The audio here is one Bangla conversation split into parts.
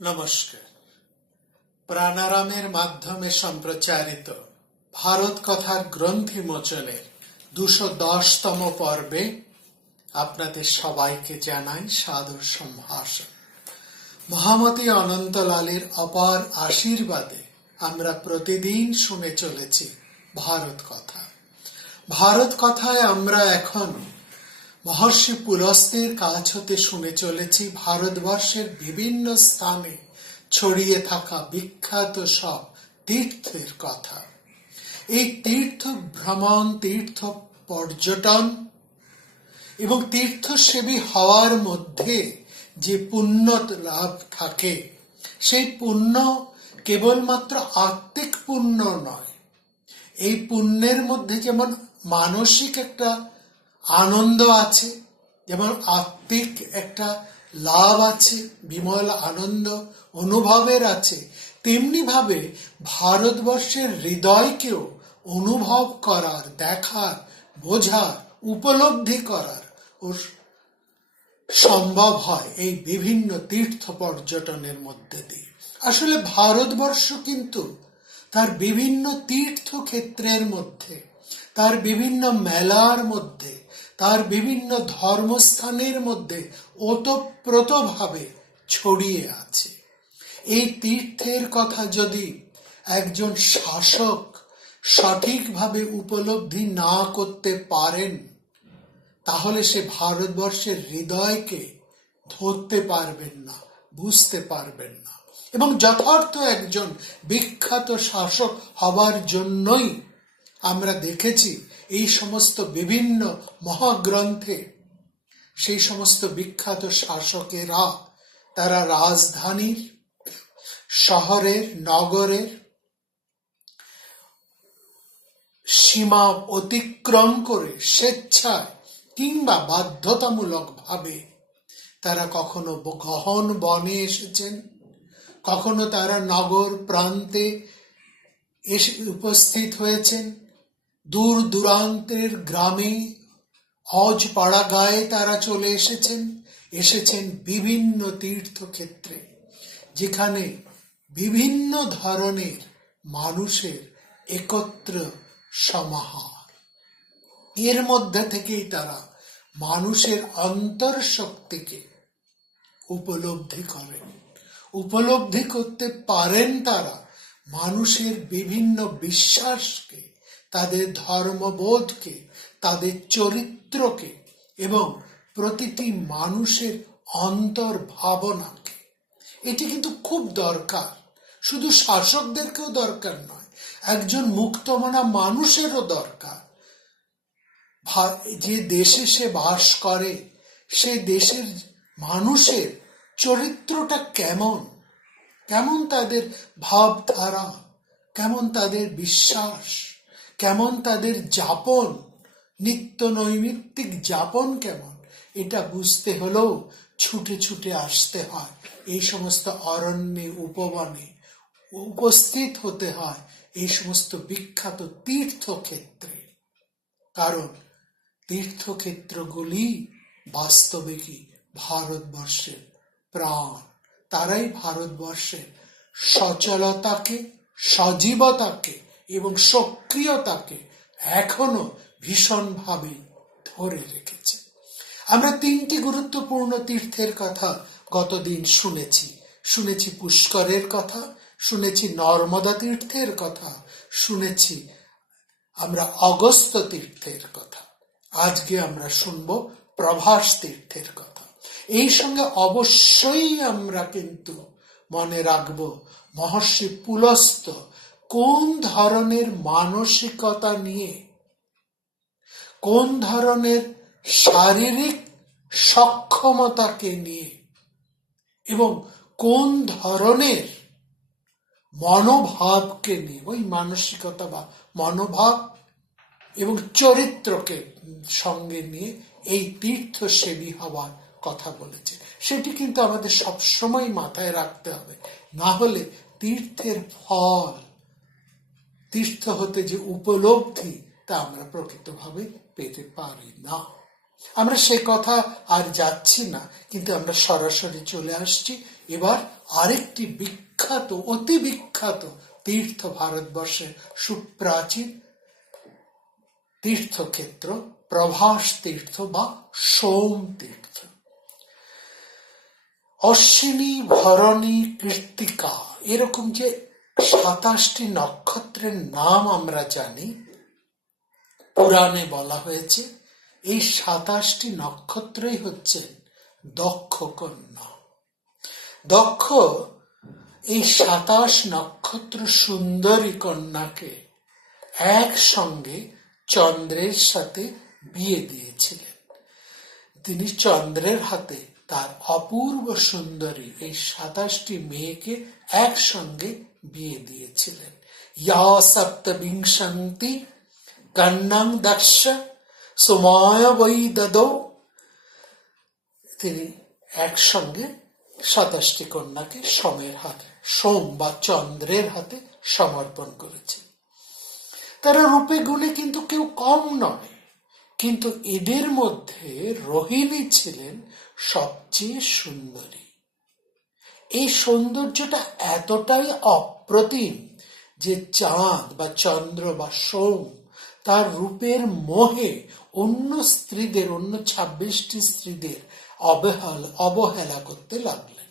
নমস্কার। প্রাণারামের মাধ্যমে সম্প্রচারিত ভারত কথার গ্রন্থি মোচনের 210তম পর্বে আপনাদের সবাইকে জানাই সাদর সম্ভাষণ। মহামতি অনন্তলালের অপার আশীর্বাদে আমরা প্রতিদিন শুনে চলেছি ভারত কথা। ভারত কথায় আমরা এখন মহর্ষি পুলস্ত্যের কাছ হতে শুনে চলেছি ভারতবর্ষের বিভিন্ন স্থানে ছড়িয়ে থাকা বিখ্যাত সব তীর্থের কথা। এই তীর্থ ভ্রমণ, তীর্থ পর্যটন এবং তীর্থসেবী হওয়ার মধ্যে যে পুণ্য লাভ থাকে, সেই পুণ্য কেবলমাত্র আত্মিক পুণ্য নয়। এই পুণ্যের মধ্যে যেমন মানসিক একটা আনন্দ আছে, যেমন আত্মিক একটা লাভ আছে, বিমল আনন্দ অনুভবের আছে, তেমনি ভাবে ভারতবর্ষের হৃদয়কেও অনুভব করার, দেখার, বোঝার, উপলব্ধি করার ও সম্ভব হয় এই বিভিন্ন তীর্থ পর্যটনের মধ্যে দিয়ে। আসলে ভারতবর্ষ কিন্তু তার বিভিন্ন তীর্থক্ষেত্রের মধ্যে, তার বিভিন্ন মেলার মধ্যে, তার বিভিন্ন ধর্মস্থানের মধ্যে ওতপ্রোতভাবে ছড়িয়ে আছে। এই তীর্থের কথা যদি একজন শাসক সঠিকভাবে উপলব্ধি না করতে পারেন, তাহলে সে ভারতবর্ষের হৃদয়কে ধরতে পারবেন না, বুঝতে পারবেন না। এবং যথার্থ একজন বিখ্যাত শাসক হবার জন্যই আমরা দেখেছি এই সমস্ত বিভিন্ন মহাগ্রন্থে সেই সমস্ত বিখ্যাত শাসকেরা তারা রাজধানীর, শহরের, নগরের সীমা অতিক্রম করে স্বেচ্ছায় কিংবা বাধ্যতামূলক ভাবে তারা কখনো গহন বনে এসেছেন, কখনো তারা নগর প্রান্তে এসে উপস্থিত হয়েছেন, দূর দূরান্তের গ্রামে হজ পাড়া গায়ে তারা চলে এসেছেন বিভিন্ন তীর্থক্ষেত্রে, যেখানে বিভিন্ন ধরনের মানুষের একত্র সমাহার। এর মধ্যে থেকেই তারা মানুষের অন্তরশক্তিকে উপলব্ধি করতে পারেন। তারা মানুষের বিভিন্ন বিশ্বাসকে, তাদের ধর্মবোধকে, তাদের চরিত্রকে এবং প্রতিটি মানুষের অন্তর ভাবনাকে। এটি কিন্তু খুব দরকার, শুধু শাসকদেরকেও দরকার নয়, একজন মুক্তমনা মানুষেরও দরকার। যে দেশে সে বাস করে সে দেশের মানুষের চরিত্রটা কেমন তাদের ভাবধারা, কেমন তাদের বিশ্বাস, কেমন তাদের যাপন, নিত্য নৈমিত্তিক যাপন কেমন, এটা বুঝতে হলেও ছুটে ছুটে আসতে হয় এই সমস্ত অরণ্যে, উপবনে উপস্থিত হতে হয় এই সমস্ত বিখ্যাত তীর্থক্ষেত্রে। কারণ তীর্থক্ষেত্রগুলি বাস্তবে কি ভারতবর্ষের প্রাণ। তারাই ভারতবর্ষের সচলতাকে, সজীবতাকে এবং সক্রিয়তাকে এখনো ভীষণভাবে ধরে রেখেছে। আমরা 3টি গুরুত্বপূর্ণ তীর্থের কথা গতদিন শুনেছি পুষ্করের কথা, শুনেছি নর্মদা তীর্থের কথা, শুনেছি আমরা অগস্ত্য তীর্থের কথা। আজকে আমরা শুনব প্রভাস তীর্থের কথা। এই সঙ্গে অবশ্যই আমরা কিন্তু মনে রাখব মহর্ষি পুলস্ত্য কোন ধরনের মানসিকতা নিয়ে, কোন ধরনের শারীরিক সক্ষমতাকে নিয়ে এবং কোন ধরনের মনোভাবকে নিয়ে, ওই মানসিকতা বা মনোভাব এবং চরিত্রকে সঙ্গে নিয়ে এই তীর্থসেবী হওয়ার কথা বলেছে। সেটি কিন্তু আমাদের সবসময় মাথায় রাখতে হবে, না হলে তীর্থের ফল, তীর্থ হতে যে উপলব্ধি, তা আমরা প্রকৃতভাবে পেতে পারি না। আমরা সে কথা আর যাচ্ছি না, কিন্তু আমরা সরাসরি চলে আসছি এবার আরেকটি বিখ্যাত, অতি বিখ্যাত তীর্থ, ভারতবর্ষের সুপ্রাচীন তীর্থক্ষেত্র প্রভাস তীর্থ বা সোম তীর্থ। অশ্বিনী, ভরণী, কৃত্তিকা, এরকম যে 27টি নক্ষত্রের নাম আমরা জানি, পুরাণে বলা হয়েছে এই 27টি নক্ষত্রই হচ্ছেন দক্ষ কন্যা। দক্ষ এই 27 নক্ষত্র সুন্দরী কন্যাকে একসঙ্গে চন্দ্রের সাথে বিয়ে দিয়েছিলেন। তিনি চন্দ্রের হাতে তার অপূর্ব সুন্দরী এই 27টি মেয়েকে একসঙ্গে বিয়ে দিয়েছিলেন। ইয়া সপ্তবিংশন্তি কন্যাং দক্ষ সুমায় বৈ দদৌ, তিনি একসঙ্গে 27টি কন্যাকে সোমের হাতে, সোম বা চন্দ্রের হাতে সমর্পণ করেছেন। তারা রূপে গুণে কিন্তু কেউ কম নয়, কিন্তু এদের মধ্যে রোহিণী ছিলেন সবচেয়ে সুন্দরী। এই সৌন্দর্যটা এতটাই অপ্রতিম যে চাঁদ বা চন্দ্র বা সোম তার রূপের মোহে অন্য স্ত্রীদের, অন্য 26টি স্ত্রীদের অবহেলা করতে লাগলেন।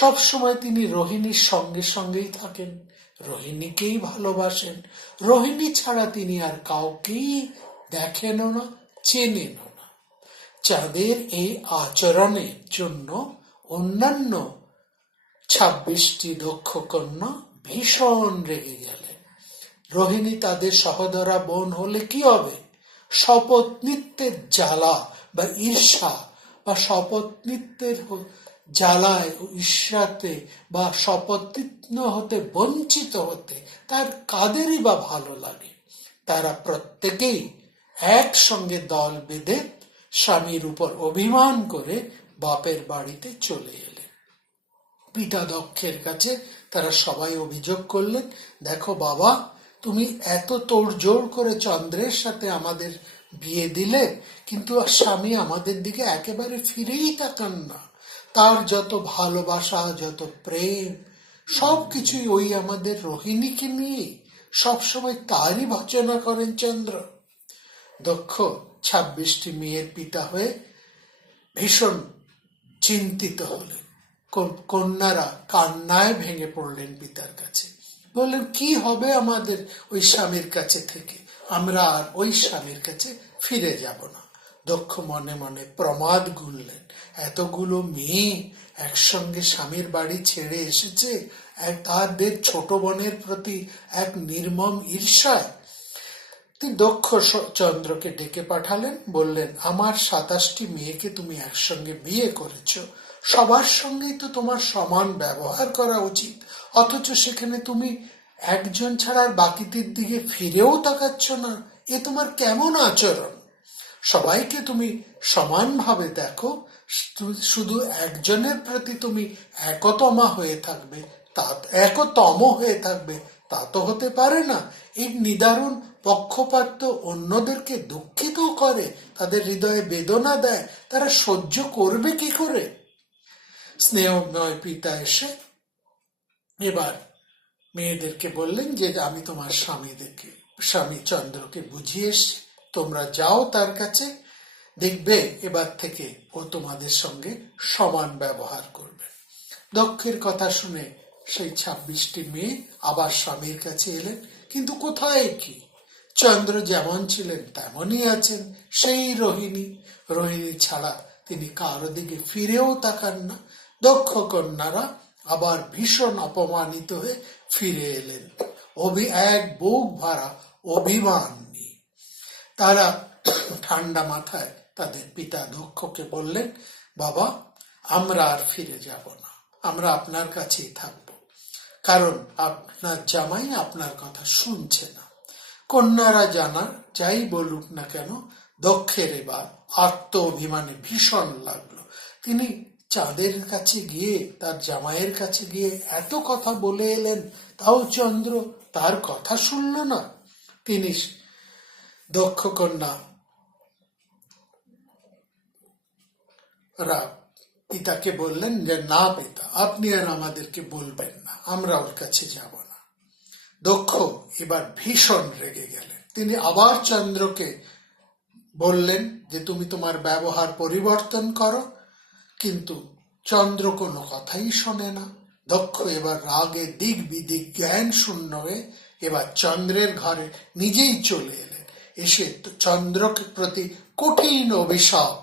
সবসময় তিনি রোহিণীর সঙ্গে সঙ্গেই থাকেন, রোহিণীকেই ভালোবাসেন। রোহিণী ছাড়া তিনি আর কাউকেই দেখেনও না, চেনেনও না। চাঁদের এই আচরণের জন্য অন্যান্য 26টি দক্ষ কন্যা ভীষণ রেগে গেলেন। রোহিণী তাদের সহোদরা বোন হলে কি হবে? সপত্নীত্বের জ্বালা বা ঈর্ষা বা সপত্নীত্বের জ্বালায় ঈর্ষাতে বা সপত্নীত্ব হতে বঞ্চিত হতে তার কাদেরই বা ভালো লাগে? তারা প্রত্যেকেই একসঙ্গে দল বেঁধে স্বামীর উপর অভিমান করে বাপের বাড়িতে চলে এলেন। পিতা দক্ষের কাছে তারা সবাই অভিযোগ করলেন, দেখো বাবা, তুমি এত তোড়জোড় করে চন্দ্রের সাথে আমাদের বিয়ে দিলে, কিন্তু স্বামী আমাদের দিকে একেবারে ফিরেই তাকান না। তার যত ভালোবাসা, যত প্রেম, সবকিছুই ওই আমাদের রোহিণীকে নিয়ে, সবসময় তারই ভজনা করেন চন্দ্র। দক্ষ 26টি মেয়ের পিতা হয়ে ভীষণ চিন্তিত হলেন। কন্যারা কান্নায় ভেঙে পড়লেন পিতার কাছে, বললেন কি হবে আমাদের ওই স্বামীর কাছে থেকে? আমরা আর ওই স্বামীর কাছে ফিরে যাব না। দক্ষ মনে মনে প্রমাদ গুনলেন, এতগুলো মেয়ে একসঙ্গে স্বামীর বাড়ি ছেড়ে এসেছে তাদের ছোট বোনের প্রতি এক নির্মম ঈর্ষায়। তিনি দক্ষ চন্দ্রকে ডেকে পাঠালেন, বললেন, আমার 27টি মেয়েকে তুমি একসঙ্গে বিয়ে করেছো, সবার সঙ্গেই তো তোমার সমান ব্যবহার করা উচিত, অথচ সেখানে তুমি একজন ছাড়া আর বাকিদের দিকে ফিরেও তাকাচ্ছ না। এ তোমার কেমন আচরণ? সবাইকে তুমি সমানভাবে দেখো, শুধু একজনের প্রতি তুমি একতম হয়ে থাকবে তা তো হতে পারে না। এই নিদারুণ পক্ষপাত তো অন্যদেরকে দুঃখিত করে, তাদের হৃদয়ে বেদনা দেয়, তারা সহ্য করবে কি করে? স্নেহময় পিতা এসে এবার মেয়েদেরকে বললেন যে আমি তোমার স্বামী চন্দ্রকে বুঝিয়ে এসছি, তোমরা যাও তার কাছে, দেখবে এবার থেকে ও তোমাদের সঙ্গে সমান ব্যবহার করবে। দক্ষের কথা শুনে সেই 26টি মেয়ে আবার স্বামীর কাছে এলেন, কিন্তু কোথায় কি, চন্দ্র যেমন ছিলেন তেমনই আছেন, সেই রোহিণী ছাড়া তিনি কারো দিকে ফিরেও তাকান না। দক্ষ কন্যারা আবার ভীষণ অপমানিত হয়ে ফিরে এলেন এক বুক ভরা অভিমান নিয়ে। তারা ঠান্ডা মাথায় তাদের পিতা দক্ষকে বললেন, বাবা, আমরা আর ফিরে যাব না, আমরা আপনার কাছেই থাকব, কারণ আপনার জামাই আপনার কথা শুনছে না। কন্যারা যাই বলুক না কেন, দক্ষের এবার আত্ম অভিমানে ভীষণ লাগলো। তিনি চাঁদের কাছে গিয়ে, তার জামাইয়ের কাছে গিয়ে এত কথা বলে এলেন, তাও চন্দ্র তার কথা শুনল না। তিনি দক্ষ কন্যা পিতাকে বললেন যে না পিতা, আপনি আর আমাদেরকে বলবেন না, আমরা ওর কাছে যাব না। দক্ষ এবার ভীষণ রেগে গেলেন। তিনি আবার চন্দ্রকে বললেন যে তুমি তোমার ব্যবহার পরিবর্তন করো, কিন্তু চন্দ্র কোনো কথাই শোনে না। দক্ষ এবার রাগে দিক বিদিক জ্ঞান শূন্য হয়ে এবার চন্দ্রের ঘরে নিজেই চলে এলেন। এসে চন্দ্রকে প্রতি কঠিন অভিশাপ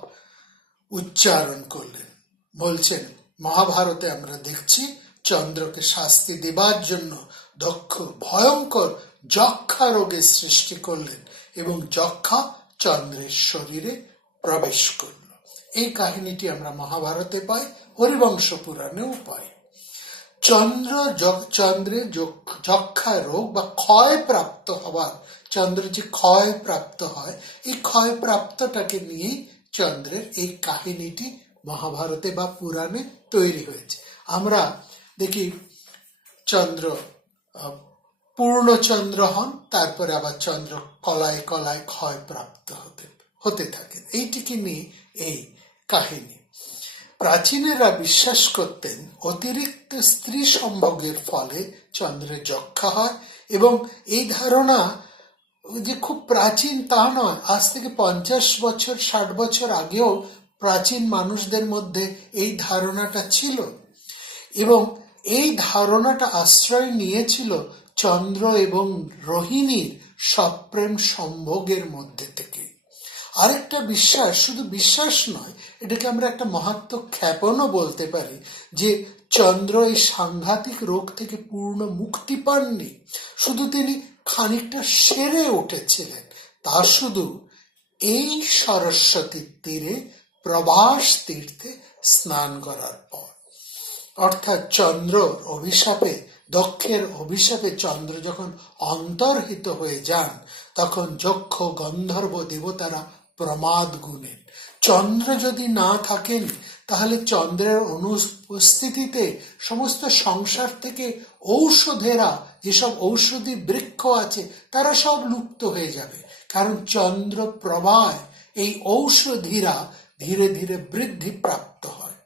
উচ্চারণ করলেন। বলছেন, মহাভারতে আমরা দেখছি চন্দ্রকে শাস্তি দেবার জন্য দক্ষ ভয়ঙ্কর যক্ষা রোগের সৃষ্টি করলেন এবং যক্ষা চন্দ্রের শরীরে প্রবেশ করল। এই কাহিনীটি আমরা মহাভারতে পাই, হরিবংশ পুরাণেও পাই। চন্দ্রের যক্ষা রোগ বা ক্ষয় প্রাপ্ত হওয়ার, চন্দ্র যে ক্ষয় প্রাপ্ত হয়, এই ক্ষয় প্রাপ্তটাকে নিয়ে চন্দ্রের এই কাহিনীটি মহাভারতে বা পুরাণে তৈরি হয়েছে। আমরা দেখি চন্দ্র পূর্ণচন্দ্র হন, তারপরে আবার চন্দ্র কলায় কলায় ক্ষয় প্রাপ্ত হতে থাকে। এইটিকে নিয়ে এই কাহিনী। প্রাচীনেরা বিশ্বাস করতেন অতিরিক্ত স্ত্রী সম্ভোগের ফলে চন্দ্রের যক্ষা হয়, এবং এই ধারণা যে খুব প্রাচীন তা নয়। আজ থেকে 50 বছর 60 বছর আগেও প্রাচীন মানুষদের মধ্যে এই ধারণাটা ছিল, এবং এই ধারণাটা আশ্রয় নিয়েছিল চন্দ্র এবং রোহিণীর সপ্রেম সম্ভোগের মধ্যে থেকে। আরেকটা বিশ্বাস, শুধু বিশ্বাস নয়, এটাকে আমরা একটা মাহাত্ম্যখ্যাপনও বলতে পারি, যে চন্দ্র এই সাংঘাতিক রোগ থেকে পূর্ণ মুক্তি পাননি, শুধু তিনি খানিকটা সেরে উঠেছিলেন। তা শুধু এই সরস্বতীর তীরে প্রভাস তীর্থে স্নান করার পর। অর্থাৎ চন্দ্রর অভিশাপে, দক্ষের অভিশাপে চন্দ্র যখন অন্তর্হিত হয়ে যান, তখন যক্ষ গন্ধর্ব দেবতারা প্রমাদ গুনেন। চন্দ্র যদি না থাকেন, তাহলে চন্দ্রের অনুপস্থিতিতে সমস্ত সংসার থেকে ঔষধেরা, যেসব ঔষধি বৃক্ষ আছে, তারা সব লুপ্ত হয়ে যাবে। কারণ চন্দ্র প্রভায় এই ঔষধিরা ধীরে ধীরে বৃদ্ধি প্রাপ্ত হয়।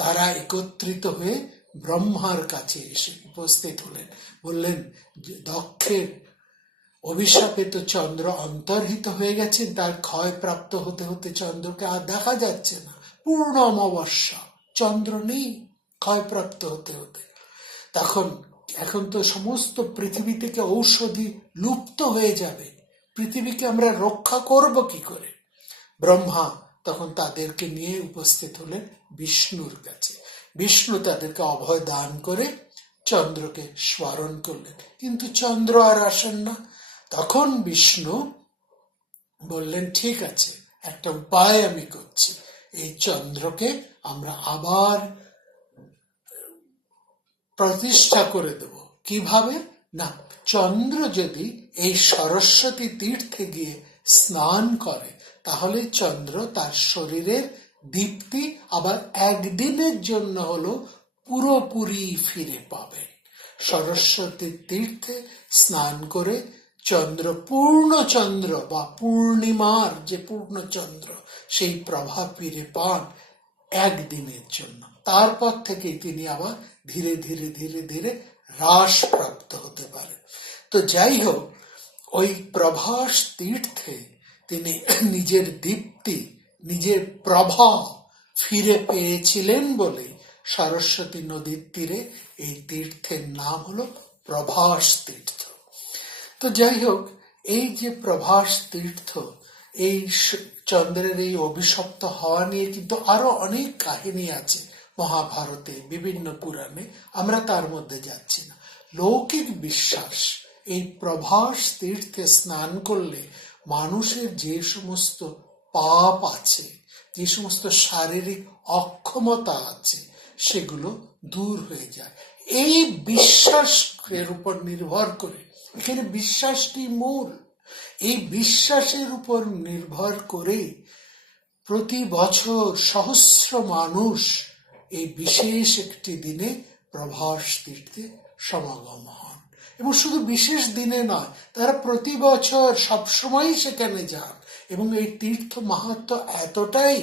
তারা একত্রিত হয়ে ব্রহ্মার কাছে এসে উপস্থিত হলেন, বললেন যে দক্ষের অভিশাপে তো চন্দ্র অন্তর্হিত হয়ে গেছেন, তার ক্ষয় প্রাপ্ত হতে হতে চন্দ্রকে আর দেখা যাচ্ছে না, পূর্ণ অমাবস্যা, চন্দ্র নেই ক্ষয়প্রাপ্ত হতে হতে। এখন তো সমস্ত পৃথিবী থেকে ঔষধি লুপ্ত হয়ে যাবে, পৃথিবীকে আমরা রক্ষা করব কি করে? ব্রহ্মা তখন তাদেরকে নিয়ে উপস্থিত হলেন বিষ্ণুর কাছে। বিষ্ণু তাদেরকে অভয় দান করে চন্দ্রকে স্মরণ করলেন, কিন্তু চন্দ্র আর আসেন না। তখন বিষ্ণু বললেন, ঠিক আছে, একটা উপায় আমি করছি, এই চন্দ্রকে আমরা আবার প্রতিষ্ঠা করে দেব। কিভাবে না, চন্দ্র যদি এই সরস্বতী তীর্থে গিয়ে স্নান করে, তাহলে চন্দ্র তার শরীরের দীপ্তি আবার একদিনের জন্য হলো পুরোপুরি ফিরে পাবে। সরস্বতী তীর্থে স্নান করে চন্দ্র, পূর্ণচন্দ্র বা পূর্ণিমার যে পূর্ণচন্দ্র, সেই প্রভা ফিরে পান একদিনের জন্য। তারপর থেকে তিনি আবার ধীরে ধীরে ধীরে ধীরে হ্রাস প্রাপ্ত হতে পারে। তো যাই হোক, ওই প্রভাস তীর্থে তিনি নিজের দীপ্তি, নিজের প্রভা ফিরে পেয়েছিলেন বলে সরস্বতী নদীর তীরে এই তীর্থের নাম হলো প্রভাস তীর্থ। তো যাই হোক, এই যে প্রভাস তীর্থ, এই চন্দ্রের এই অভিশপ্ত হওয়া নিয়ে কিন্তু আরো অনেক কাহিনী আছে মহাভারতে, বিভিন্ন পুরাণে, আমরা তার মধ্যে যাচ্ছি না। লৌকিক বিশ্বাস, এই প্রভাস তীর্থে স্নান করলে মানুষের যে সমস্ত পাপ আছে, যে সমস্ত শারীরিক অক্ষমতা আছে, সেগুলো দূর হয়ে যায়। এই বিশ্বাসের উপর নির্ভর করে, এখানে বিশ্বাসটি মূল, এই বিশ্বাসের উপর নির্ভর করে প্রতি বছর সহস্র মানুষ এই বিশেষ একটি দিনে প্রভাস তীর্থে সমাগম হন। এবং শুধু বিশেষ দিনে নয়, তারা প্রতি বছর সবসময় সেখানে যান এবং এই তীর্থ মাহাত্ম্য এতটাই,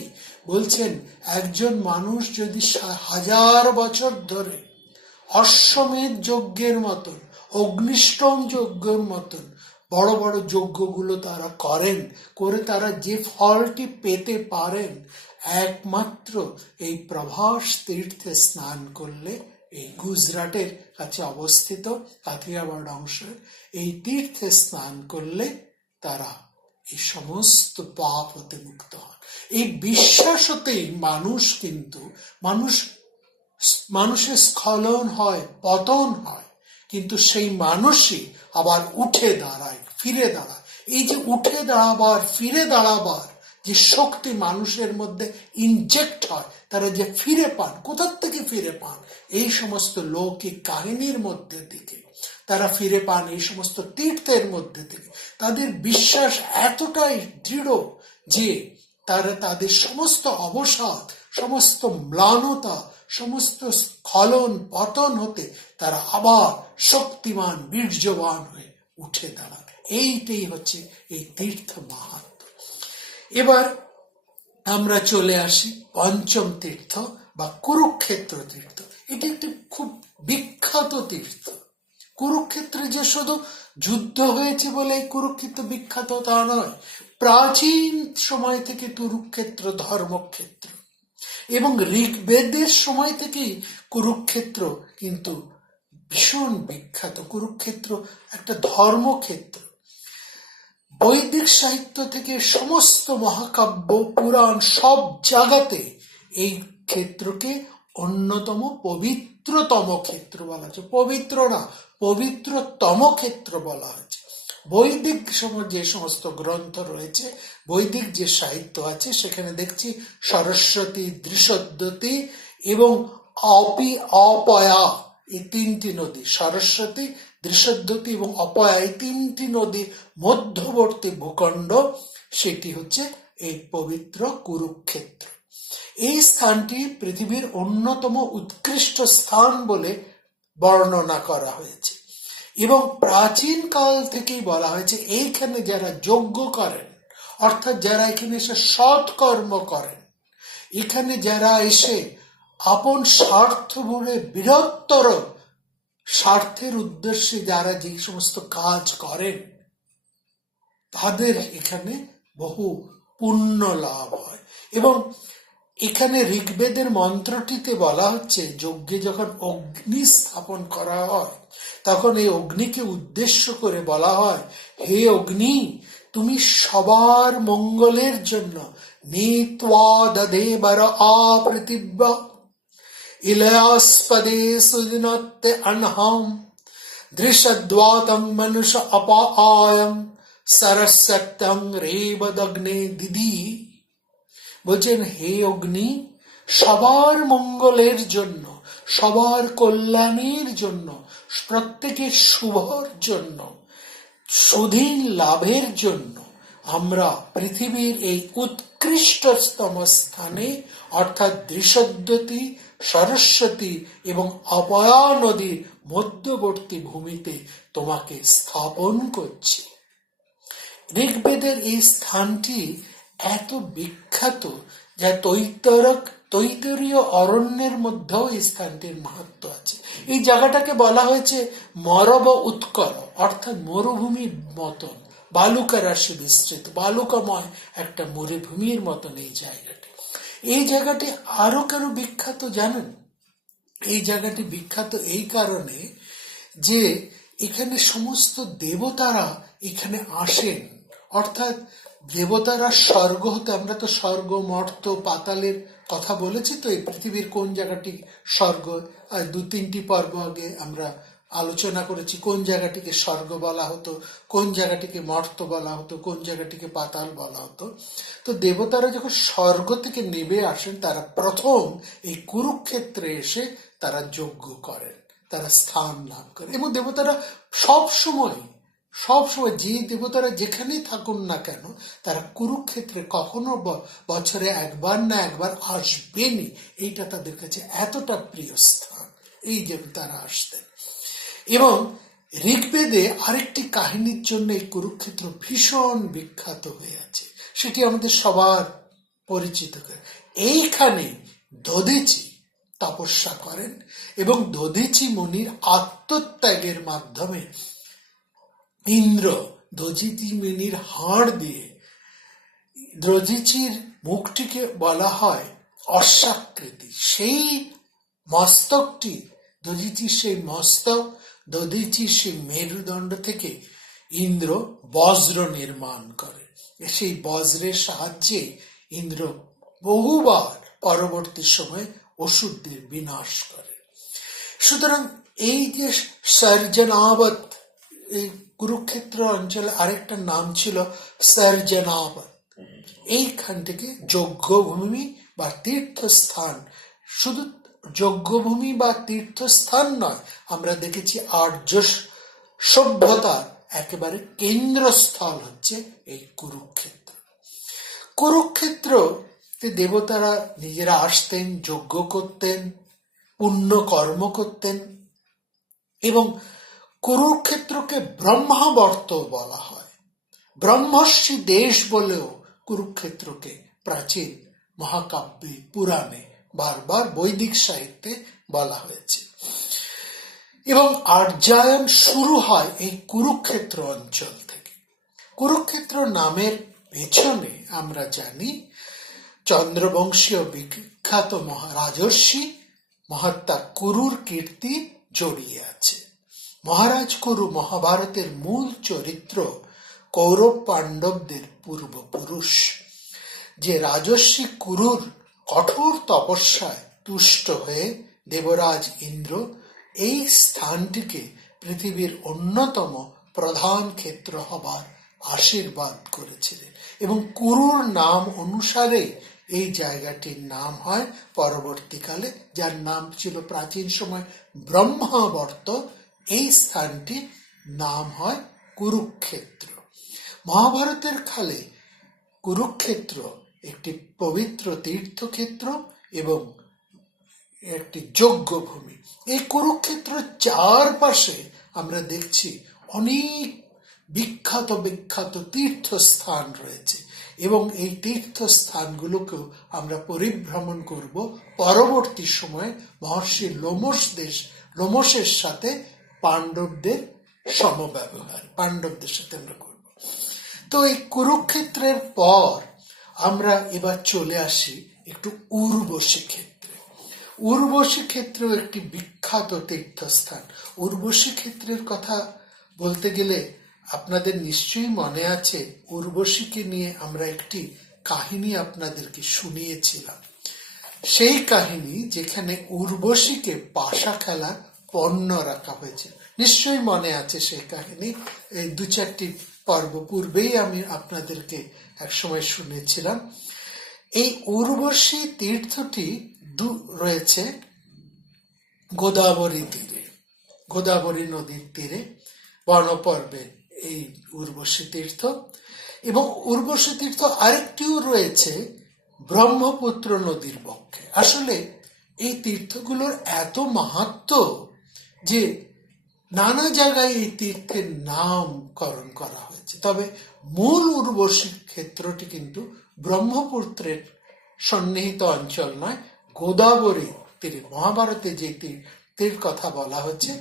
বলছেন একজন মানুষ যদি 1000 বছর ধরে অশ্বমেধ যজ্ঞের মতন, অগ্নিষ্টম যজ্ঞের মতন বড় বড় যজ্ঞগুলো তারা করেন, করে তারা যে ফলটি পেতে পারেন একমাত্র এই প্রভাস তীর্থে স্নান করলে, এই গুজরাটের কাছে অবস্থিত কাথিয়াবাড় অংশে এই তীর্থে স্নান করলে তারা এই সমস্ত পাপ হতে মুক্ত হন। এই বিশ্বাস হতেই মানুষের স্খলন হয়, পতন হয়, কিন্তু সেই মানুষই আবার উঠে দাঁড়ায়, ফিরে দাঁড়ায়। এই যে উঠে দাঁড়াবার, ফিরে দাঁড়াবার যে শক্তি মানুষের মধ্যে ইনজেক্ট হয়, তারা যে ফিরে পান, কোথার থেকে ফিরে পান? এই সমস্ত লৌকিক কাহিনীর মধ্যে থেকে তারা ফিরে পান, এই সমস্ত তীর্থের মধ্যে থেকে। তাদের বিশ্বাস এতটাই দৃঢ় যে তারা তাদের সমস্ত অবসাদ, সমস্ত ম্লানতা, সমস্ত স্খলন পতন হতে তারা আবার শক্তিমান, বীর্যবান হয়ে উঠে দাঁড়ান। এইটাই হচ্ছে এই তীর্থ মাহাত্ম্য। এবার আমরা চলে আসি পঞ্চম তীর্থ বা কুরুক্ষেত্র তীর্থ। এটি একটি খুব বিখ্যাত তীর্থ। কুরুক্ষেত্রে যে শুধু যুদ্ধ হয়েছে বলে কুরুক্ষেত্র বিখ্যাত তা নয়, প্রাচীন সময় থেকে কুরুক্ষেত্র ধর্মক্ষেত্র, এবং ঋগ্বেদের সময় থেকেই কুরুক্ষেত্র কিন্তু ভীষণ বিখ্যাত। কুরুক্ষেত্র একটা ধর্মক্ষেত্র। বৈদিক সাহিত্য থেকে সমস্ত মহাকাব্য, পুরাণ, সব জায়গাতে এই ক্ষেত্রকে অন্যতম পবিত্রতম ক্ষেত্র বলা হচ্ছে। পবিত্র না, পবিত্রতম ক্ষেত্র বলা হচ্ছে। বৈদিক যে সমস্ত গ্রন্থ রয়েছে, বৈদিক যে সাহিত্য আছে, সেখানে দেখছি সরস্বতী, দৃষদ্বতী এবং অপয়া, এই তিনটি নদী, সরস্বতী, দৃষদ্বতী এবং অপয়া, এই তিনটি নদীর মধ্যবর্তী ভূখণ্ড, সেটি হচ্ছে এই পবিত্র কুরুক্ষেত্র। এই স্থানটি পৃথিবীর অন্যতম উৎকৃষ্ট স্থান বলে বর্ণনা করা হয়েছে, এবং প্রাচীন কাল থেকেই বলা হয়েছে এইখানে যারা যজ্ঞ করেন, অর্থাৎ যারা এখানে এসে সৎকর্ম করেন, এখানে যারা এসে আপন স্বার্থ ভুলে বৃহত্তর স্বার্থের উদ্দেশ্যে যারা যে সমস্ত কাজ করেন, তাদের এখানে বহু পুণ্য লাভ হয়। এবং এখানে ঋগ্বেদের মন্ত্রটিতে বলা হচ্ছে, যজ্ঞে যখন অগ্নি স্থাপন করা হয়, তখন এই অগ্নিকে উদ্দেশ্য করে বলা হয়, হে অগ্নি, তুমি সবার মঙ্গলের জন্য নীত্বা দদেবর আপৃথিব্য ইলয়াস্পদে সুদিনত্তে অনহম দৃশদ্বাতং মনুষ অপায়ম সরস্বত্যং রেবদগ্নে দিদি। বলছেন, হে অগ্নি, সবার মঙ্গলের জন্য, সবার কল্যাণের জন্য, প্রত্যেকের শুভর জন্য, সুধীন লাভের জন্য আমরা পৃথিবীর এই উৎকৃষ্টতম স্থানে, অর্থাৎ দৃশদ্বতী, সরস্বতী এবং অপয়া নদীর মধ্যবর্তী ভূমিতে তোমাকে স্থাপন করছি। ঋগ্বেদের এই স্থানটি এত বিখ্যাত যা তৈতরীয় অরণ্যের মধ্যেও এই স্থানটির মাহাত্ম্য আছে। এই জায়গাটাকে বলা হয়েছে মরব উৎকল, অর্থাৎ মরুভূমির মতন, বালুকা রাশি বিস্তৃত, বালুকাময় একটা মরুভূমির মতন এই জায়গাটি। এই জায়গাটি আরো কেন বিখ্যাত জানেন? এই জায়গাটি বিখ্যাত এই কারণে যে এখানে সমস্ত দেবতারা এখানে আসেন, অর্থাৎ দেবতারা স্বর্গ হতে, আমরা তো স্বর্গ, মর্ত, পাতালের কথা বলেছি তো, এই পৃথিবীর কোন জায়গাটি স্বর্গ, আর 2-3টি পর্ব আগে আমরা আলোচনা করেছি কোন জায়গাটিকে স্বর্গ বলা হতো, কোন জায়গাটিকে মর্ত বলা হতো, কোন জায়গাটিকে পাতাল বলা হতো। তো দেবতারা যখন স্বর্গ থেকে নেমে আসেন, তারা প্রথম এই কুরুক্ষেত্রে এসে তারা যজ্ঞ করেন, তারা স্থান লাভ করেন। এবং দেবতারা সব সময় যে দেবতারা যেখানেই থাকুন না কেন, তারা কুরুক্ষেত্রে কখনো বছরে একবার না একবার আসবেনই। এইটা তাদের কাছে এতটা প্রিয় স্থান, এই যে তারা আসতেন। এবং ঋগ্বেদে আরেকটি কাহিনীর জন্য এই কুরুক্ষেত্র ভীষণ বিখ্যাত হয়ে আছে, সেটি আমাদের সবার পরিচিত। এইখানে দধিচি তপস্যা করেন এবং দধিচি মুনির আত্মত্যাগের মাধ্যমে ইন্দ্র দধিচি মুনির হাড় দিয়ে দধিচির মুখটিকে বলা হয় অশ্বাকৃতি। সেই মস্তকটি দধিচির সেই মস্তক, দধিচির সেই মেরুদণ্ড থেকে ইন্দ্র বজ্র নির্মাণ করে। সেই বজ্রের সাহায্যে ইন্দ্র বহুবার পরবর্তী সময়ে অসুরদের বিনাশ করে। সুতরাং এই যে সর্জনাবত, এই কুরুক্ষেত্র অঞ্চলে আরেকটা নাম ছিল সর্জনাবত। এইখান থেকে যজ্ঞভূমি বা তীর্থস্থান, শুধু যজ্ঞভূমি বা তীর্থস্থান নয়, আমরা দেখেছি আর্য সভ্যতার একেবারে কেন্দ্রস্থল হচ্ছে এই কুরুক্ষেত্র। কুরুক্ষেত্রতে দেবতারা নিজেরা আসতেন, যজ্ঞ করতেন, পুণ্য কর্ম করতেন এবং কুরুক্ষেত্রকে ব্রহ্মাবর্ত বলা হয়। ব্রহ্মর্ষি দেশ বলেও কুরুক্ষেত্রকে প্রাচীন মহাকাব্যে, পুরাণে, বারবার বৈদিক সাহিত্যে বলা হয়েছে। এবং আর্যায়ন শুরু হয় এই কুরুক্ষেত্র অঞ্চল থেকে। কুরুক্ষেত্র নামের পেছনে আমরা জানি চন্দ্রবংশীয় বিখ্যাত রাজর্ষি মহাত্মা কুরুর কীর্তি জড়িয়ে আছে। মহারাজ কুরু মহাভারতের মূল চরিত্র, কৌরব পাণ্ডবদের পূর্বপুরুষ। যে রাজর্ষি কুরুর কঠোর তপস্যায় তুষ্ট হয়ে দেবরাজ ইন্দ্র এই স্থানটিকে পৃথিবীর অন্যতম প্রধান ক্ষেত্র হবার আশীর্বাদ করেছিলেন এবং কুরুর নাম অনুসারে এই জায়গাটির নাম হয় পরবর্তীকালে, যার নাম ছিল প্রাচীন সময় ব্রহ্মাবর্ত, এই স্থানটির নাম হয় কুরুক্ষেত্র। মহাভারতের কালে কুরুক্ষেত্র একটি পবিত্র তীর্থক্ষেত্র এবং একটি যজ্ঞভূমি। এই কুরুক্ষেত্র চারপাশে আমরা দেখছি অনেক বিখ্যাত বিখ্যাত তীর্থস্থান রয়েছে এবং এই তীর্থস্থানগুলোকেও আমরা পরিভ্রমণ করব পরবর্তী সময়ে মহর্ষি লোমশের সাথে পাণ্ডবদের সমব্যবহার, পাণ্ডবদের সাথে আমরা করব। তো এই কুরুক্ষেত্রের পর আমরা এবার চলে আসি একটু উর্বশী ক্ষেত্রে। উর্বশী ক্ষেত্র একটি বিখ্যাত তীর্থস্থান। উর্বশী ক্ষেত্রের কথা বলতে গেলে আপনাদের নিশ্চয়ই মনে আছে, উর্বশীকে নিয়ে আমরা একটি কাহিনী আপনাদেরকে শুনিয়েছিলাম। সেই কাহিনী যেখানে উর্বশীকে পাশা খেলার পণ্য রাখা হয়েছে, নিশ্চয়ই মনে আছে সেই কাহিনী। এই 2-4টি পর্ব পূর্বেই আমি আপনাদেরকে একসময় শুনেছিলাম। এই উর্বশী তীর্থটি রয়েছে গোদাবরী তীরে, গোদাবরী নদীর তীরে বনপর্বে এই উর্বশী তীর্থ। এবং উর্বশী তীর্থ আরেকটিও রয়েছে ব্রহ্মপুত্র নদীর বক্ষে। আসলে এই তীর্থগুলোর এত মাহাত্ম্য যে নানা জায়গায় এই তীর্থের নামকরণ করা হয়েছে। তবে মূল উর্বশী ক্ষেত্রটি কিন্তু ব্রহ্মপুত্রের সন্নিহিত অঞ্চল নয়, গোদাবরী তীরে। মহাভারতে যে তীর্থের কথা বলা হচ্ছে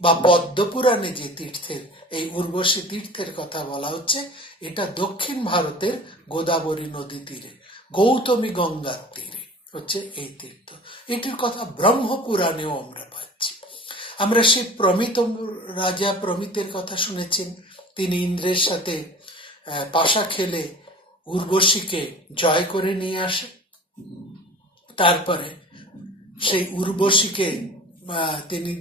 বা পদ্মপুরাণে যে তীর্থের, এই উর্বশী তীর্থের কথা বলা হচ্ছে, এটা দক্ষিণ ভারতের গোদাবরী নদী তীরে, গৌতমী গঙ্গার তীরে হচ্ছে এই তীর্থ। এটির কথা ব্রহ্মপুরাণেও আমরা পাচ্ছি। আমরা সেই রাজা প্রমিতের কথা শুনেছেন। তিনি ইন্দ্রের সাথে পাশা খেলে উর্বশীকে জয় করে নিয়ে আসে। তারপরে সেই উর্বশীকে তিনি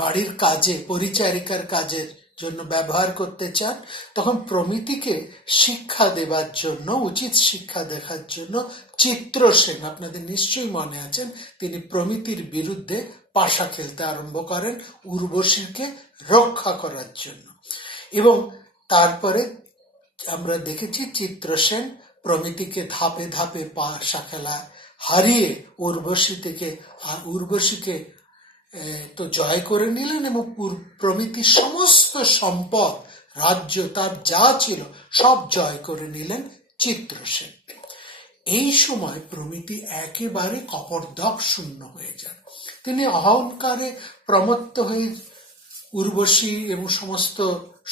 বাড়ির কাজে, পরিচারিকার কাজের জন্য ব্যবহার করতে চান। তখন প্রমিতিকে শিক্ষা দেবার জন্য, উচিত শিক্ষা দেখার জন্য চিত্রসেন, আপনাদের নিশ্চয়ই মনে আছেন, তিনি প্রমিতির বিরুদ্ধে পাশা খেলতে আরম্ভ করেন উর্বশীকে রক্ষা করার জন্য। এবং তারপরে আমরা দেখেছি চিত্রসেন প্রমিতিকে ধাপে ধাপে পাশা খেলা হারিয়ে উর্বশীকে তো জয় করে নিলেন এবং প্রমিতির সমস্ত সম্পদ, রাজ্য, তার যা ছিল সব জয় করে নিলেন চিত্রসেন। এই সময় প্রমিতি একেবারে কপর্দক শূন্য হয়ে যান। তিনি অহংকারে প্রমত্ত হয়ে উর্বশী এবং সমস্ত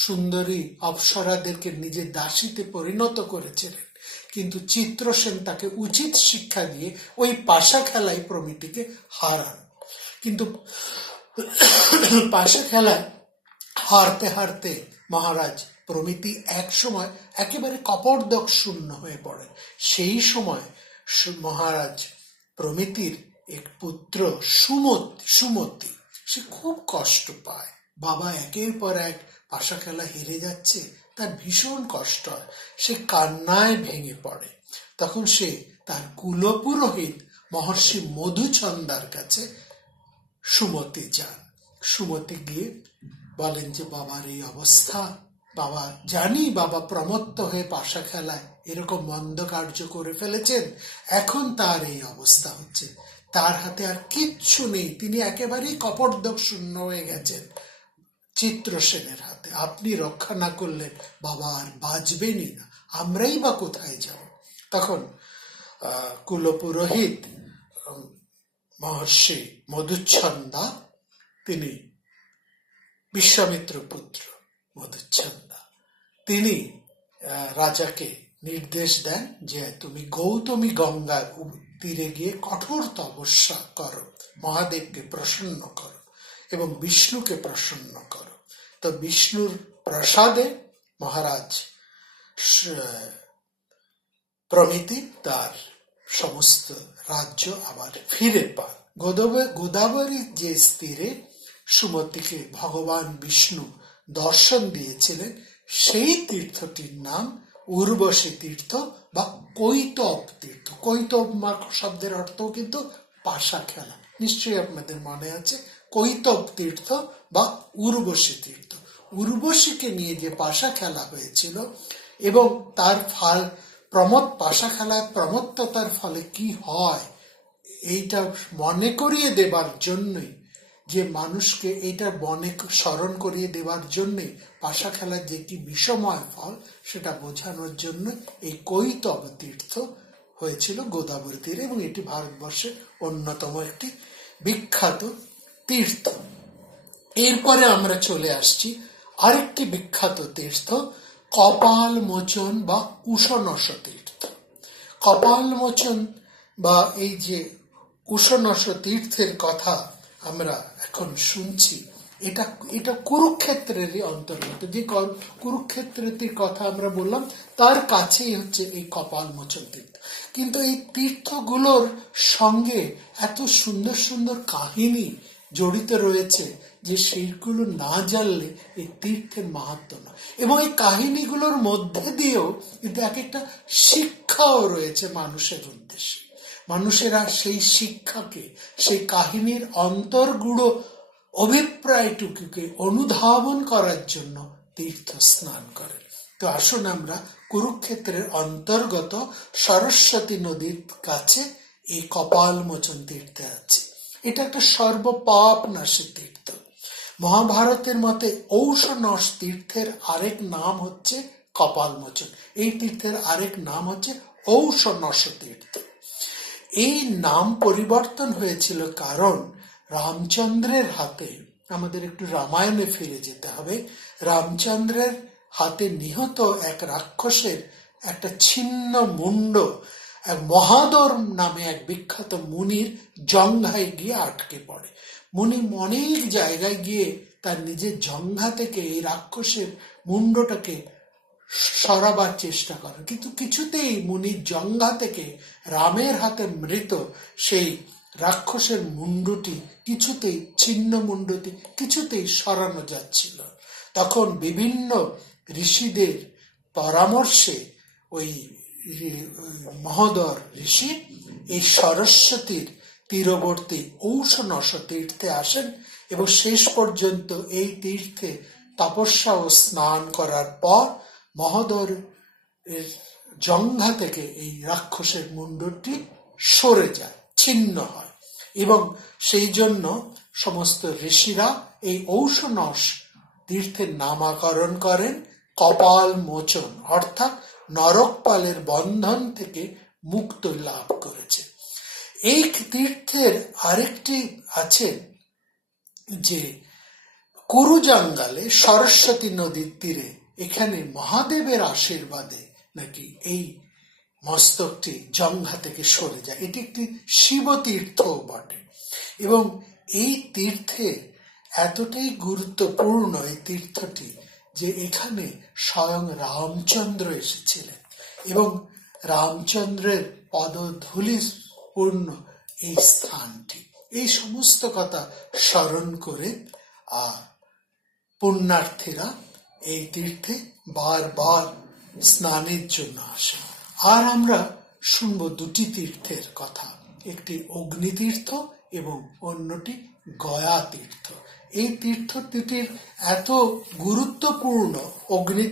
সুন্দরী অপ্সরাদেরকে নিজের দাসীতে পরিণত করেছিলেন, কিন্তু চিত্রসেন তাকে উচিত শিক্ষা দিয়ে ওই পাশা খেলায় প্রমিতিকে হারান। কিন্তু পাশা খেলায় হারতে হারতে মহারাজ প্রমিতি এক সময় একেবারে কপর্দক শূন্য হয়ে পড়ে। সেই সময় মহারাজ প্রমিতির এক পুত্র সুমতি সে খুব কষ্ট পায়। বাবা একের পর এক পাশা খেলা হেরে যাচ্ছে, তার ভীষণ কষ্ট হয়, সে কান্নায় ভেঙে পড়ে। তখন সে তার কুলপুরোহিত মহর্ষি মধুচন্দার কাছে সুমতি যান। সুমতি গিয়ে বলেন যে বাবার এই অবস্থা, বাবা জানি বাবা প্রমত্ত হয়ে পাশা খেলায় এরকম মন্দ কার্য করে ফেলেছেন, এখন তার এই অবস্থা হচ্ছে, তার হাতে আর কিচ্ছু নেই, তিনি একেবারেই কপর্দক শূন্য হয়ে গেছেন চিত্রসেনের হাতে। আপনি রক্ষা না করলেন বাবা আর বাঁচবেনই না, আমরাই বা কোথায় যাব? তখন কুলপুরোহিত মহর্ষি মধুচ্ছন্দা, তিনি বিশ্বামিত্র পুত্র মধুচ্ছন্দা, তিনি রাজাকে নির্দেশ দেন যে তুমি গৌতমী গঙ্গার তীরে গিয়ে কঠোর তপস্যা করো, মহাদেবকে প্রসন্ন করো এবং বিষ্ণুকে প্রসন্ন করো। তো বিষ্ণুর প্রসাদে মহারাজ প্রমিতি তার সমস্ত রাজ্য আবার ফিরে পান। গোদাবরী যে তীরে সুমতিকে ভগবান বিষ্ণু দর্শন দিয়েছিলেন, সেই তীর্থটির নাম উর্বশী তীর্থ বা কৈতব তীর্থ। কৈতব শব্দের অর্থ কিন্তু পাশা খেলা, নিশ্চয়ই আপনাদের মনে আছে। কৈতব তীর্থ বা উর্বশী তীর্থ, উর্বশীকে নিয়ে যে পাশা খেলা হয়েছিল এবং তার ফল পাশা খেলায় প্রমত্ততার ফলে কি হয় এইটা মনে করিয়ে দেবার জন্যই, যে মানুষকে এইটা মনে স্মরণ করিয়ে দেবার জন্যই পাশা খেলার যে কি বিষময় ফল সেটা বোঝানোর জন্য এই কৈতব তীর্থ হয়েছিল গোদাবরী তীরে, এবং এটি ভারতবর্ষের অন্যতম একটি বিখ্যাত তীর্থ। এরপরে আমরা চলে আসছি আরেকটি বিখ্যাত তীর্থ, কপাল মোচন বা উষনস তীর্থ। কপাল মোচন বা এই যে উষনস তীর্থের কথা আমরা এখন শুনছি, এটা কুরুক্ষেত্রেরই অন্তর্গত। যে কুরুক্ষেত্রের কথা আমরা বললাম তার কাছেই হচ্ছে এই কপাল মোচন তীর্থ। কিন্তু এই তীর্থগুলোর সঙ্গে এত সুন্দর সুন্দর কাহিনী জড়িত রয়েছে যে সেইগুলো না জানলে এই তীর্থের মাহাত্ম্য না। এবং এই কাহিনীগুলোর মধ্যে দিয়েও কিন্তু এক একটা শিক্ষাও রয়েছে মানুষের উদ্দেশ্যে। মানুষেরা সেই শিক্ষাকে, সেই কাহিনীর অন্তর্গূঢ় অভিপ্রায়টুকুকে অনুধাবন করার জন্য তীর্থ স্নান করেন। তো আসুন আমরা কুরুক্ষেত্রের অন্তর্গত সরস্বতী নদীর কাছে এই কপাল মোচন তীর্থে আছি। এটা একটা সর্বপাপ নাশী তীর্থ। মহাভারতের মতে ঔষনস তীর্থের আরেক নাম হচ্ছে কপাল মোচন, এই তীর্থের আরেক নাম হচ্ছে ঔষনস তীর্থ। এই নাম পরিবর্তন হয়েছিল কারণ রামচন্দ্রের হাতে, আমাদের একটু রামায়ণে ফিরে যেতে হবে, রামচন্দ্রের হাতে নিহত এক রাক্ষসের একটা ছিন্ন মুন্ড মহাদর নামে এক বিখ্যাত মুনির জঙ্ঘায় গিয়ে আটকে পড়ে। মুনি অনেক জায়গায় গিয়ে তার নিজের জঙ্ঘা থেকে এই রাক্ষসের মুন্ডটাকে সরাবার চেষ্টা করেন, কিন্তু কিছুতেই মুনির জঙ্ঘা থেকে রামের হাতে মৃত সেই রাক্ষসের মুন্ডটি কিছুতেই, ছিন্ন মুন্ডটি কিছুতেই সরানো যাচ্ছিল। তখন বিভিন্ন ঋষিদের পরামর্শে ওই মহোদর ঋষি এই সরস্বতীর তীরবর্তী ঔষনস তীর্থে আসেন এবং শেষ পর্যন্ত এই তীর্থে তপস্যা ও স্নান করার পর মহোদর এর জঙ্ঘা থেকে এই রাক্ষসের মুন্ডটি সরে যায়, ছিন্ন হয়, এবং সেই জন্য সমস্ত ঋষিরা এই ঔষনস তীর্থের নামকরণ করেন কপাল মোচন, অর্থাৎ নরকপালের বন্ধন থেকে মুক্ত লাভ করেছে। এই তীর্থের আরেকটি আছে যে কুরুজাঙ্গালে সরস্বতী নদীর তীরে, এখানে মহাদেবের আশীর্বাদে নাকি এই মস্তকটি জঙ্ঘা থেকে সরে যায়। এটি একটি শিবতীর্থও বটে এবং এই তীর্থে এতটাই গুরুত্বপূর্ণ এই তীর্থটি যে এখানে স্বয়ং রামচন্দ্র এসেছিলেন এবং রামচন্দ্রের পদধূলি পূর্ণ এই স্থানটি। এই সমস্ত কথা স্মরণ করে পুণ্যার্থীরা এই তীর্থে বারবার স্নানের জন্য আসে। আর আমরা শুনবো দুটি তীর্থের কথা, একটি অগ্নিতীর্থ এবং অন্যটি গয়া তীর্থ। এই তীর্থ দুটির এত গুরুত্বপূর্ণ,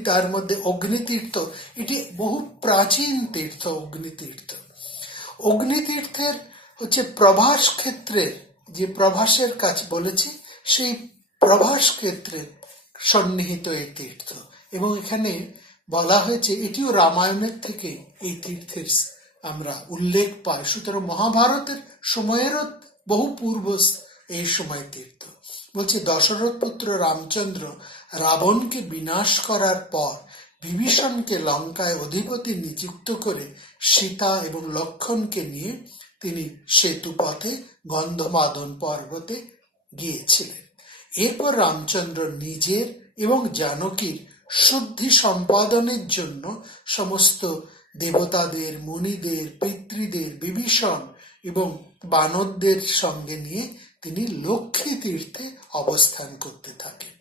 তার মধ্যে অগ্নিতীর্থ এটি বহু প্রাচীন তীর্থ। অগ্নিতীর্থের হচ্ছে প্রভাস ক্ষেত্রের, যে প্রভাসের কাছে বলেছি সেই প্রভাস ক্ষেত্রে সন্নিহিত এই তীর্থ এবং এখানে বলা হয়েছে এটিও রামায়ণের থেকে এই তীর্থের আমরা উল্লেখ পাই। সুতরাং মহাভারতের সময়েরও বহু পূর্ব এই সময় তীর্থ। বলছে দশরথ পুত্র রামচন্দ্র রাবণকে বিনাশ করার পর বিভীষণকে লঙ্কায় অধিপতি নিযুক্ত করে সীতা এবং লক্ষ্মণকে নিয়ে তিনি সেতু পথে গন্ধমাদন পর্বতে গিয়েছিলেন। এরপর রামচন্দ্র নিজের এবং জানকীর শুদ্ধি সম্পাদনের জন্য সমস্ত দেবতাদের, মুনিদের, পিতৃদের, বিভীষণ এবং বানরদের সঙ্গে নিয়ে তিনি লক্ষ্মী তীর্থে অবস্থান করতে থাকেন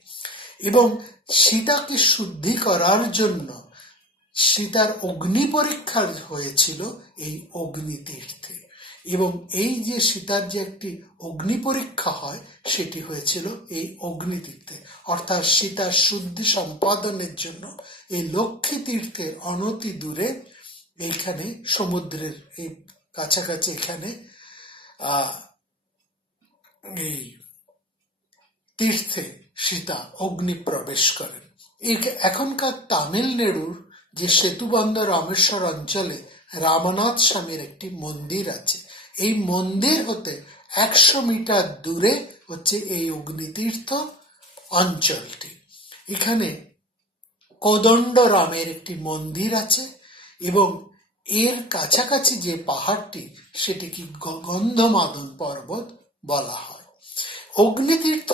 এবং সীতাকে শুদ্ধি করার জন্য সীতার অগ্নি পরীক্ষা হয়েছিল এই অগ্নিতীর্থে এবং এই যে সীতার যে একটি অগ্নি পরীক্ষা হয় সেটি হয়েছিল এই অগ্নিতীর্থে। অর্থাৎ সীতার শুদ্ধি সম্পাদনের জন্য এই লক্ষ্মী তীর্থের অনতি দূরে এইখানে সমুদ্রের এই কাছাকাছি এখানে এই তীর্থে সীতা অগ্নি প্রবেশ করেন। এখনকার তামিলনাড়ুর যে সেতুবন্ধ রামেশ্বর অঞ্চলে রামনাথ স্বামীর একটি মন্দির আছে। এই মন্দির হতে 100 মিটার দূরে হচ্ছে এই অগ্নিতীর্থ অঞ্চলটি। এখানে কোদণ্ড রামের একটি মন্দির আছে এবং এর কাছাকাছি যে পাহাড়টি সেটিকে গন্ধমাদন পর্বত বলা হয়। অগ্নিতীর্থ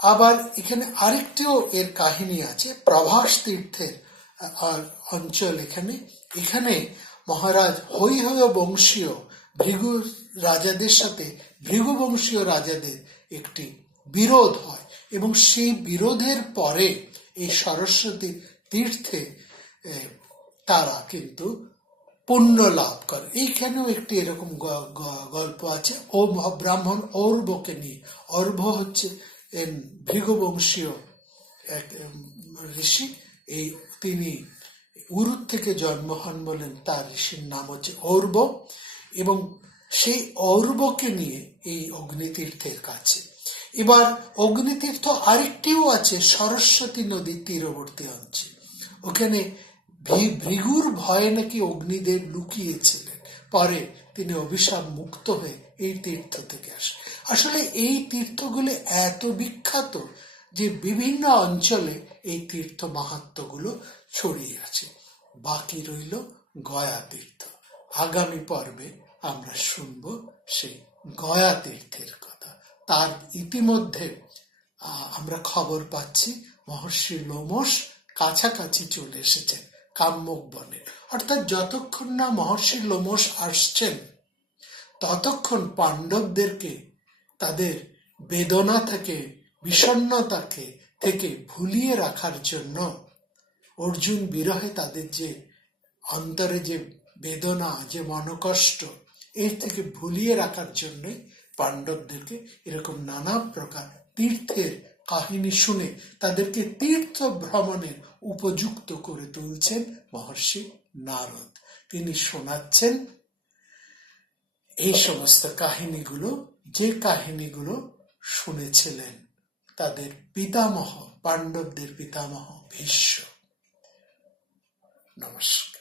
আবার এখানে আরেকটিও এর কাহিনী আছে, প্রভাস তীর্থের অঞ্চল। এখানে মহারাজ হৈহয় বংশীয় ভৃগু রাজাদের সাথে ভৃগু বংশীয় রাজাদের একটি বিরোধ হয় এবং সেই বিরোধের পরে এই সরস্বতী তীর্থে তারা কিন্তু পুণ্য লাভ করে। এইখানেও একটি এরকম গল্প আছে ও ব্রাহ্মণ অর্বকে নিয়ে। অর্ব হচ্ছে ভৃগুবংশীয় এক ঋষি, তিনি উরুর থেকে জন্ম হন বলেন তার ঋষির নাম হচ্ছে অর্ব এবং সেই অর্বকে নিয়ে এই অগ্নিতীর্থের কাছে। এবার অগ্নিতীর্থ আরেকটিও আছে সরস্বতী নদীর তীরবর্তী অঞ্চল। ওখানে ভৃগুর ভয়ে নাকি অগ্নিদেব লুকিয়েছিলেন, পরে তিনি অভিশাপ মুক্ত হয়ে এই তীর্থ থেকে আসেন। আসলে এই তীর্থগুলি এত বিখ্যাত যে বিভিন্ন অঞ্চলে এই তীর্থ মাহাত্ম্যগুলো ছড়িয়ে আছে। বাকি রইল গয়া তীর্থ। আগামী পর্বে আমরা শুনব সেই গয়া তীর্থের কথা। তার ইতিমধ্যে আমরা খবর পাচ্ছি মহর্ষি লোমশ কাছাকাছি চলে এসেছেন কাম্যক বনে। অর্থাৎ যতক্ষণ না মহর্ষি লোমশ আসছেন ততক্ষণ পাণ্ডবদেরকে তাদের বেদনা থেকে, বিষণ্ণতাকে থেকে ভুলিয়ে রাখার জন্য, অর্জুন বিরহে তাদের যে অন্তরে যে বেদনা, যে মনকষ্ট, এর থেকে ভুলিয়ে রাখার জন্য পাণ্ডবদেরকে এরকম নানা প্রকার তীর্থের কাহিনী শুনে তাদেরকে তীর্থ ভ্রমণের উপযুক্ত করে তুলছেন মহর্ষি নারদ। তিনি শোনাচ্ছেন এই সমস্ত কাহিনীগুলো, যে কাহিনীগুলো শুনেছিলেন তাদের পিতামহ, পাণ্ডবদের পিতামহ ভীষ্ম। নমস্কার।